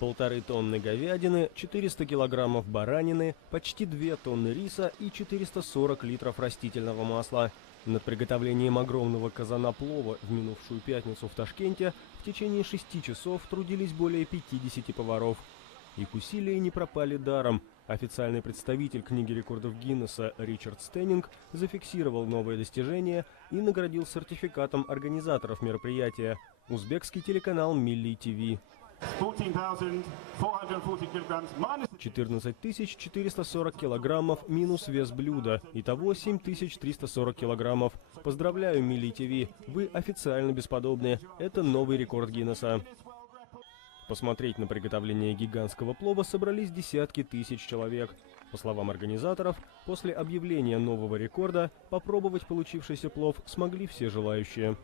1,5 тонны говядины, 400 килограммов баранины, почти 2 тонны риса и 440 литров растительного масла. Над приготовлением огромного казана плова в минувшую пятницу в Ташкенте в течение 6 часов трудились более 50 поваров. Их усилия не пропали даром. Официальный представитель книги рекордов Гиннесса Ричард Стеннинг зафиксировал новое достижение и наградил сертификатом организаторов мероприятия – узбекский телеканал Milli TV. 14 440 килограммов минус вес блюда. Итого 7340 килограммов. Поздравляю, Milli TV, вы официально бесподобны. Это новый рекорд Гиннесса. Посмотреть на приготовление гигантского плова собрались десятки тысяч человек. По словам организаторов, после объявления нового рекорда попробовать получившийся плов смогли все желающие.